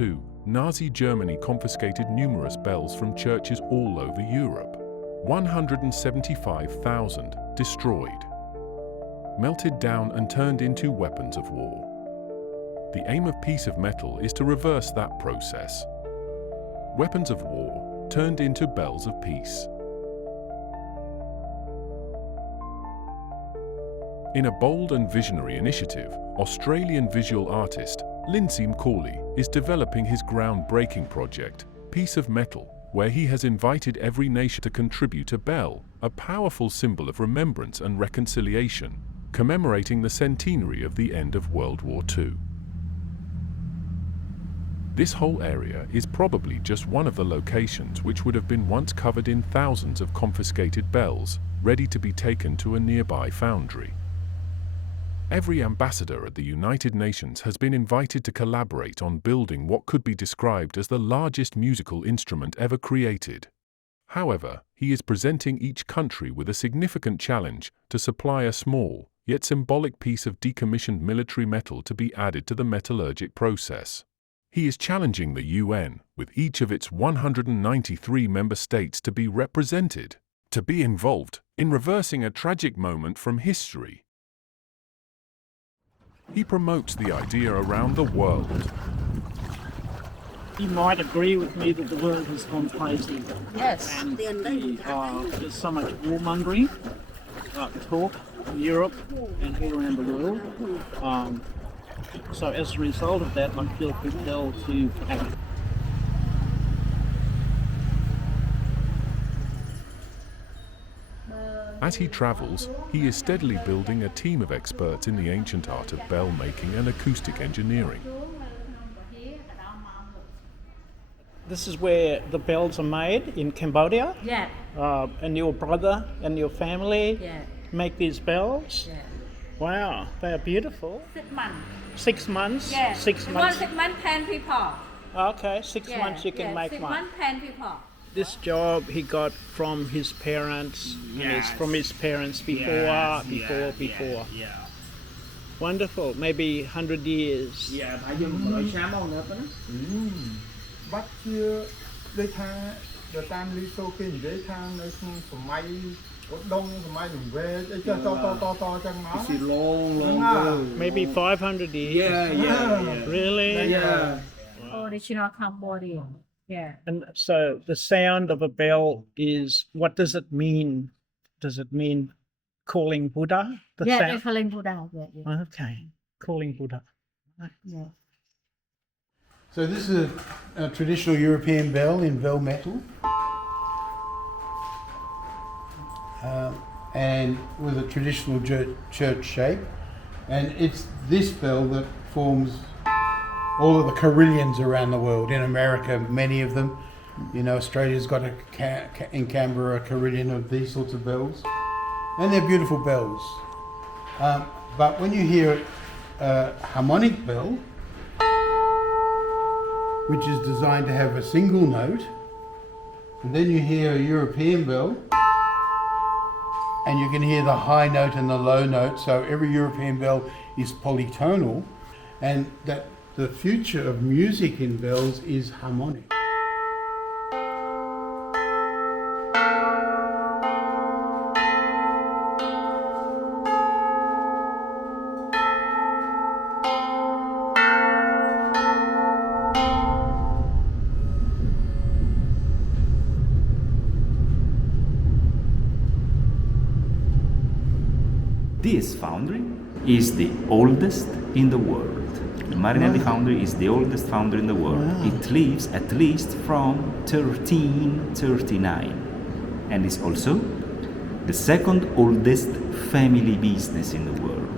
II, Nazi Germany confiscated numerous bells from churches all over Europe. 175,000 destroyed, melted down and turned into weapons of war. The aim of Piece of Metal is to reverse that process. Weapons of war turned into bells of peace. In a bold and visionary initiative, Australian visual artist Lindsay McCauley is developing his groundbreaking project, Piece of Metal, where he has invited every nation to contribute a bell, a powerful symbol of remembrance and reconciliation, commemorating the centenary of the end of World War II. This whole area is probably just one of the locations which would have been once covered in thousands of confiscated bells, ready to be taken to a nearby foundry. Every ambassador at the United Nations has been invited to collaborate on building what could be described as the largest musical instrument ever created. However, he is presenting each country with a significant challenge to supply a small, yet symbolic piece of decommissioned military metal to be added to the metallurgic process. He is challenging the UN, with each of its 193 member states to be represented, to be involved in reversing a tragic moment from history. He promotes the idea around the world. You might agree with me that the world has gone crazy. Yes. And there's so much warmongering, talk in Europe and all around the world. So as a result of that, I feel compelled to act. As he travels, he is steadily building a team of experts in the ancient art of bell making and acoustic engineering. This is where the bells are made in Cambodia. Yeah. And your brother and your family make these bells. Yeah. Wow, they are beautiful. 6 months. 6 months? Yeah. 6 months. 6 months, 10 people. Okay, 6 months you can make 6 one. months, 10 people. This job he got from his parents, and it's from his parents before. Yeah. Wonderful, maybe 100 years. Yeah, phải dùng một loại xám không nữa đó. បាត់ជាដូចថាដល់តាមលីសូគេនិយាយថានៅក្នុងសម័យឧដុង្គសម័យលង្វែកអីចេះតចឹងមក It's long ago. Maybe 500 years. Yeah. Really? Yeah. Original Cambodian. Yeah. And so the sound of a bell is, what does it mean? Does it mean calling Buddha? The Yeah, sound? they're calling Buddha. Yeah. Okay, calling Buddha. Yeah. So this is a traditional European bell in bell metal, and with a traditional church shape, and it's this bell that forms all of the carillons around the world. In America, many of them, Australia's got in Canberra a carillon of these sorts of bells, and they're beautiful bells. But when you hear a harmonic bell, which is designed to have a single note, and then you hear a European bell, and you can hear the high note and the low note, so every European bell is polytonal, and that the future of music in bells is harmonic. This foundry is the oldest in the world. The Marinelli foundry is the oldest foundry in the world. Wow. It lives at least from 1339 and is also the second oldest family business in the world.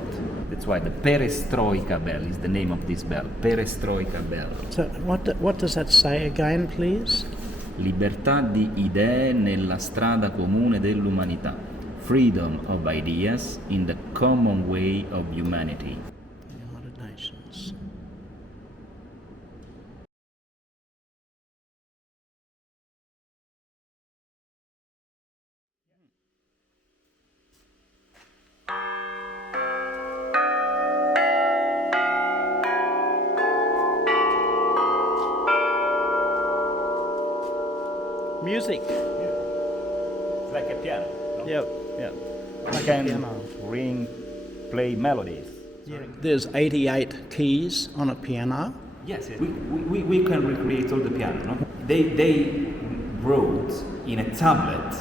That's why the Perestroika bell is the name of this bell. Perestroika bell. So what does that say again, please? Libertà di idee nella strada comune dell'umanità. Freedom of ideas in the common way of humanity. The United Nations. Music. It's like a piano. No? Yep. Yep. You Like a can piano. ring, play melodies. There's 88 keys on a piano. Yes, we can recreate all the piano. No? They wrote in a tablet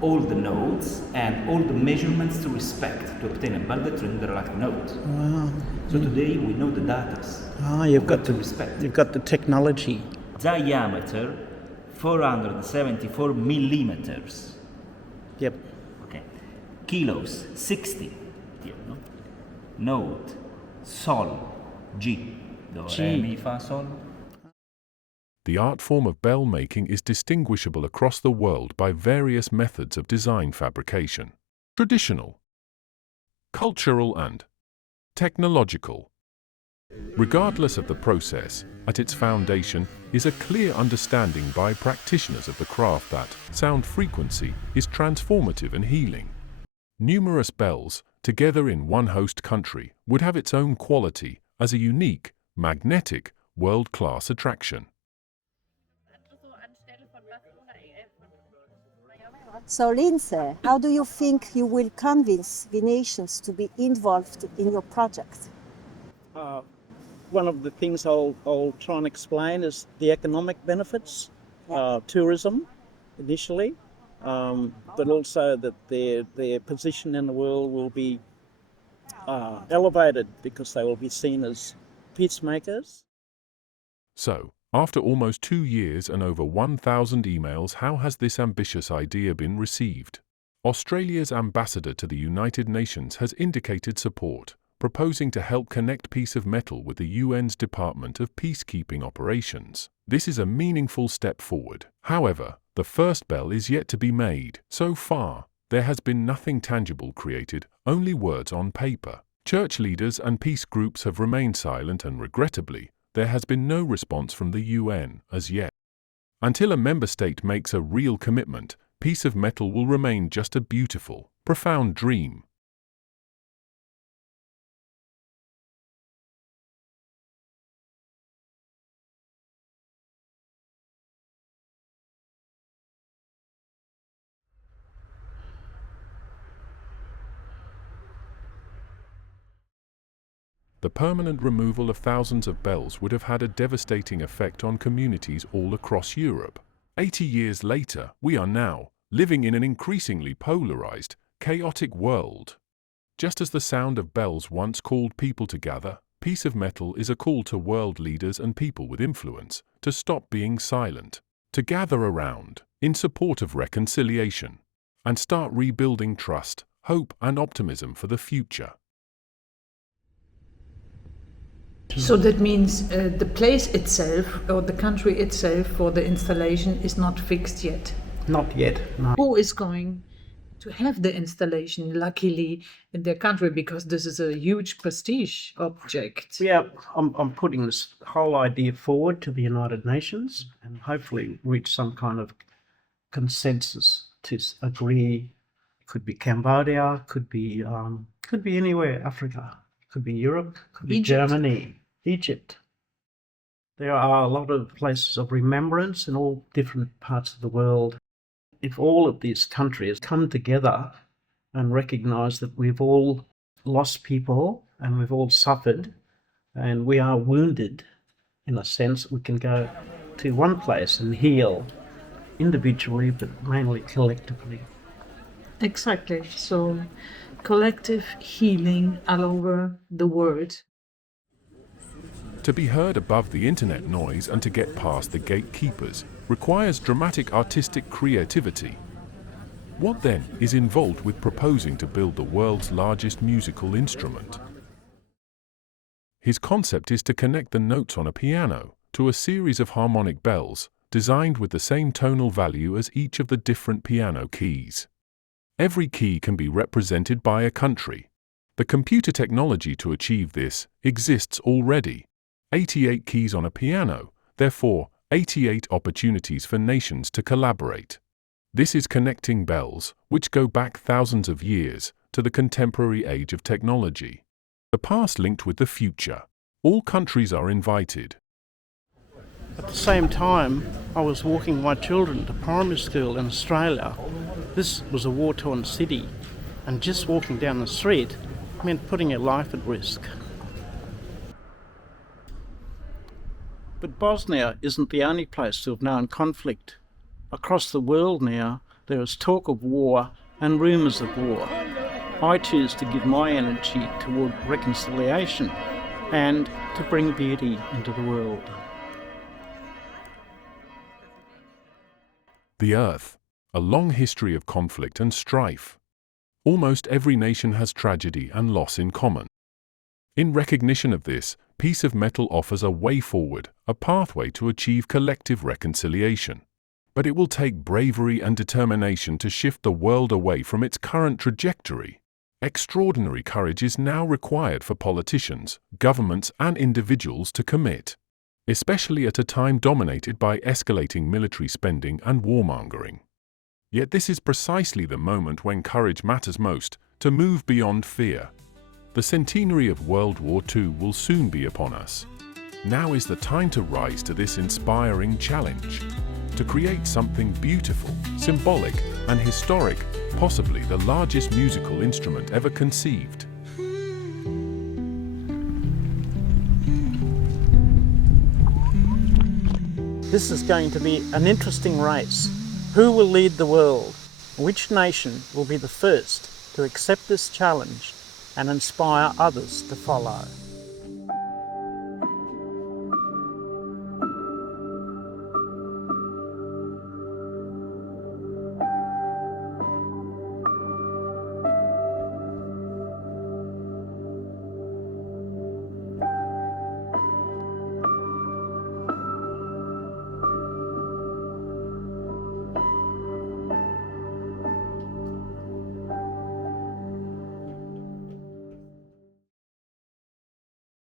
all the notes and all the measurements to respect to obtain a Baldachin-Dirac note. Wow. So today we know the datas. You've got to the respect. You've got the technology. Diameter 474 millimeters. Yep. Okay. Kilos 60. No? Note Sol G. Do, G. re, mi, fa, sol. The art form of bell making is distinguishable across the world by various methods of design fabrication: traditional, cultural, and technological. Regardless of the process, at its foundation is a clear understanding by practitioners of the craft that sound frequency is transformative and healing. Numerous bells, together in one host country, would have its own quality as a unique, magnetic, world-class attraction. So, Lindsay, how do you think you will convince Venetians to be involved in your project? One of the things I'll try and explain is the economic benefits, tourism initially, but also that their position in the world will be elevated because they will be seen as peacemakers. So, after almost 2 years and over 1,000 emails, how has this ambitious idea been received? Australia's ambassador to the United Nations has indicated support, proposing to help connect Piece of Metal with the UN's Department of Peacekeeping Operations. This is a meaningful step forward. However, the first bell is yet to be made. So far, there has been nothing tangible created, only words on paper. Church leaders and peace groups have remained silent, and regrettably, there has been no response from the UN as yet. Until a member state makes a real commitment, Piece of Metal will remain just a beautiful, profound dream. The permanent removal of thousands of bells would have had a devastating effect on communities all across Europe. 80 years later, we are now living in an increasingly polarized, chaotic world. Just as the sound of bells once called people to gather, Piece of Metal is a call to world leaders and people with influence to stop being silent, to gather around, in support of reconciliation, and start rebuilding trust, hope, and optimism for the future. So that means the place itself or the country itself for the installation is not fixed yet. Not yet, no. Who is going to have the installation, luckily, in their country, because this is a huge prestige object? Yeah, I'm putting this whole idea forward to the United Nations and hopefully reach some kind of consensus to agree. It could be Cambodia, could be anywhere, Africa, could be Europe, could be Egypt. Germany, Egypt. There are a lot of places of remembrance in all different parts of the world. If all of these countries come together and recognize that we've all lost people and we've all suffered and we are wounded, in a sense, we can go to one place and heal individually, but mainly collectively. Exactly. So collective healing all over the world. To be heard above the internet noise and to get past the gatekeepers requires dramatic artistic creativity. What then is involved with proposing to build the world's largest musical instrument? His concept is to connect the notes on a piano to a series of harmonic bells designed with the same tonal value as each of the different piano keys. Every key can be represented by a country. The computer technology to achieve this exists already. 88 keys on a piano, therefore 88 opportunities for nations to collaborate. This is connecting bells, which go back thousands of years, to the contemporary age of technology. The past linked with the future. All countries are invited. At the same time, I was walking my children to primary school in Australia. This was a war-torn city, and just walking down the street meant putting your life at risk. But Bosnia isn't the only place to have known conflict. Across the world now, there is talk of war and rumours of war. I choose to give my energy toward reconciliation and to bring beauty into the world. The Earth, a long history of conflict and strife. Almost every nation has tragedy and loss in common. In recognition of this, Piece of Metal offers a way forward, a pathway to achieve collective reconciliation. But it will take bravery and determination to shift the world away from its current trajectory. Extraordinary courage is now required for politicians, governments, and individuals to commit, especially at a time dominated by escalating military spending and warmongering. Yet this is precisely the moment when courage matters most, to move beyond fear. The centenary of World War II will soon be upon us. Now is the time to rise to this inspiring challenge, to create something beautiful, symbolic, and historic, possibly the largest musical instrument ever conceived. This is going to be an interesting race. Who will lead the world? Which nation will be the first to accept this challenge and inspire others to follow?